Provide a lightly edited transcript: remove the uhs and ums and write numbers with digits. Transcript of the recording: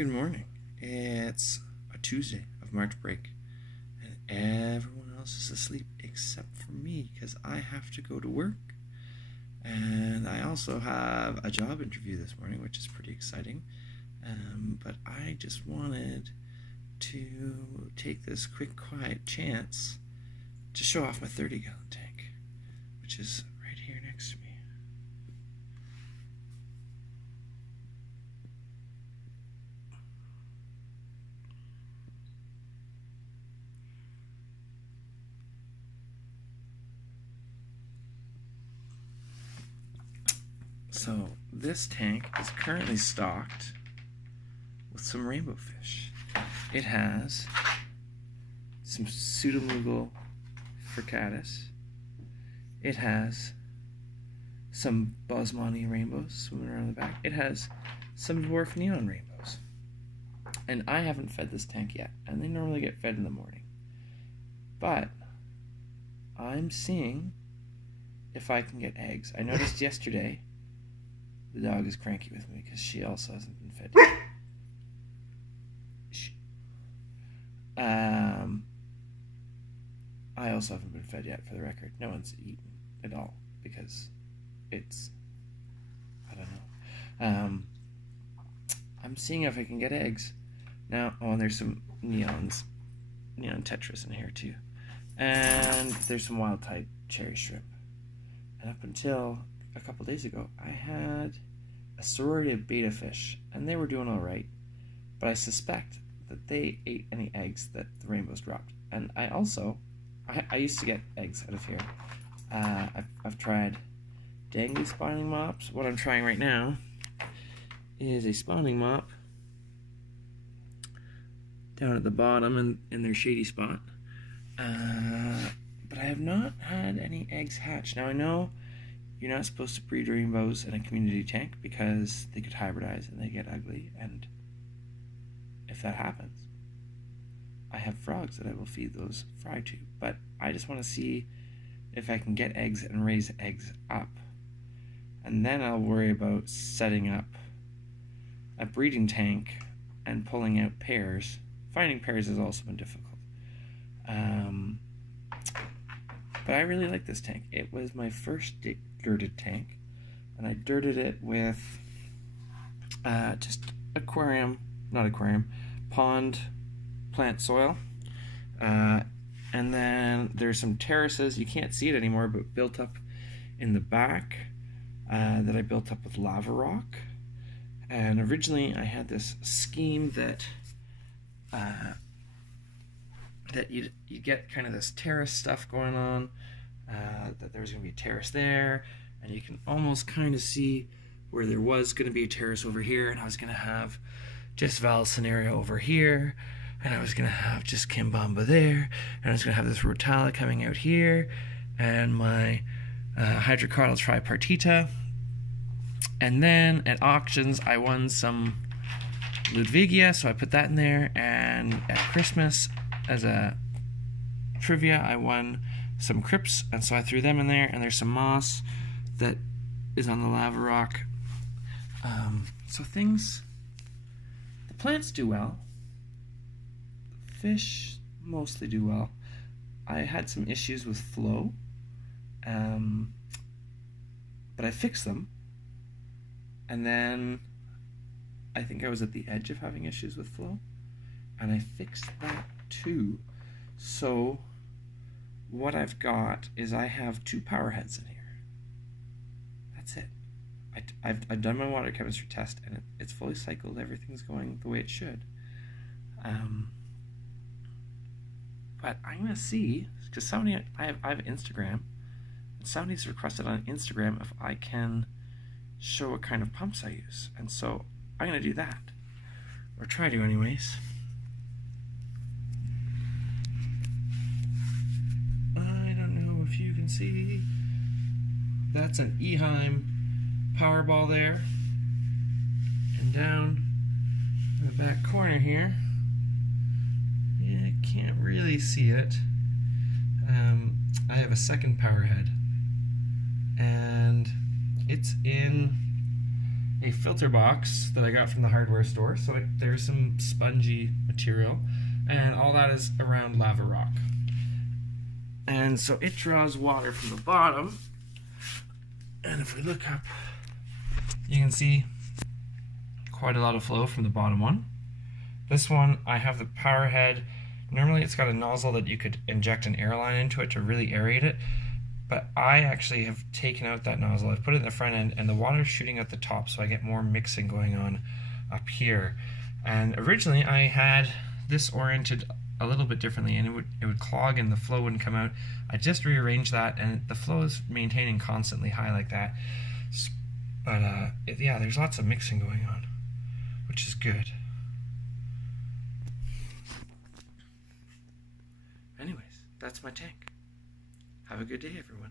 Good morning. It's a Tuesday of March break, and everyone else is asleep except for me because I have to go to work. And I also have a job interview this morning, which is pretty exciting. But I just wanted to take this quick, quiet chance to show off my 30-gallon tank, which is right here next to me. So this tank is currently stocked with some rainbow fish. It has some Pseudomugil fricatus. It has some Bosmani rainbows swimming around the back. It has some dwarf neon rainbows. And I haven't fed this tank yet, and they normally get fed in the morning. But I'm seeing if I can get eggs. I noticed yesterday the dog is cranky with me because she also hasn't been fed yet. I also haven't been fed yet, for the record. No one's eaten at all because it's, I don't know. I'm seeing if I can get eggs. Now, oh, and there's some neon tetras in here too. And there's some wild type cherry shrimp. And up until a couple days ago, I had a sorority of beta fish, and they were doing all right. But I suspect that they ate any eggs that the rainbows dropped. And I used to get eggs out of here. I've tried dangly spawning mops. What I'm trying right now is a spawning mop down at the bottom in their shady spot. But I have not had any eggs hatch. Now I know you're not supposed to breed rainbows in a community tank because they could hybridize and they get ugly, and if that happens, I have frogs that I will feed those fry to. But I just want to see if I can get eggs and raise eggs up, and then I'll worry about setting up a breeding tank and pulling out pairs. Finding pairs has also been difficult. But I really like this tank. It was my first dirted tank, and I dirted it with just pond plant soil. And then there's some terraces, you can't see it anymore, but built up in the back that I built up with lava rock. And originally I had this scheme that you get kind of this terrace stuff going on, that there was going to be a terrace there, and you can almost kind of see where there was going to be a terrace over here, and I was going to have just Val scenario over here, and I was going to have just Kimbamba there, and I was going to have this Rotala coming out here, and my Hydrocardyl tripartita. And then at auctions I won some Ludwigia, so I put that in there, and at Christmas as a trivia I won some Crips, and so I threw them in there, and there's some moss that is on the lava rock. So the plants do well, the fish mostly do well. I had some issues with flow, but I fixed them, and then I think I was at the edge of having issues with flow, and I fixed that too. So what I've got is I have 2 power heads in here. That's it. I've done my water chemistry test, and it's fully cycled. Everything's going the way it should. But I'm gonna see, because somebody I have Instagram, and somebody's requested on Instagram if I can show what kind of pumps I use, and so I'm gonna do that, or try to anyways. I don't know if you can see, that's an Eheim Powerball there, and down in the back corner here, yeah, I can't really see it. I have a second power head, and it's in a filter box that I got from the hardware store. So there's some spongy material, and all that is around lava rock. And so it draws water from the bottom. And if we look up, you can see quite a lot of flow from the bottom one. This one, I have the power head. Normally it's got a nozzle that you could inject an air line into it to really aerate it, but I actually have taken out that nozzle. I've put it in the front end, and the water's shooting out the top, so I get more mixing going on up here. And originally I had this oriented a little bit differently, and it would clog and the flow wouldn't come out. I just rearranged that, and the flow is maintaining constantly high like that. But yeah, there's lots of mixing going on, which is good. Anyways, that's my tank. Have a good day, everyone.